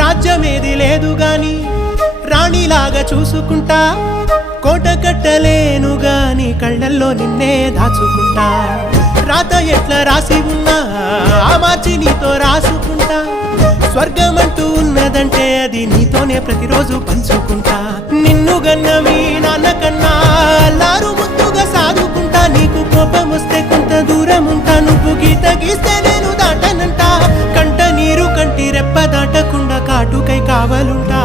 రాజ్యమేది లేదు గాని రాణిలాగా చూసుకుంటా, కోట కట్టలేను గాని కళ్ళల్లో నిన్నే దాచుకుంటా. రాత ఎట్లా రాసి ఉన్నా ఆ మార్చి నీతో రాసుకుంటా. స్వర్గమంటూ ఉన్నదంటే అది నీతోనే ప్రతిరోజు పంచుకుంటా. నిన్ను గన్న మీ నాన్న కన్నా లారు ముద్దుగా సాదుకుంటా. నీకు కోపం వస్తే కొంత దూరం ఉంటా, నువ్వు గీత గీస్తే నేను దాటనంటా. కంట నీరు కంటి రెప్ప దాటకుండా కాటుకై కావాలుంటా.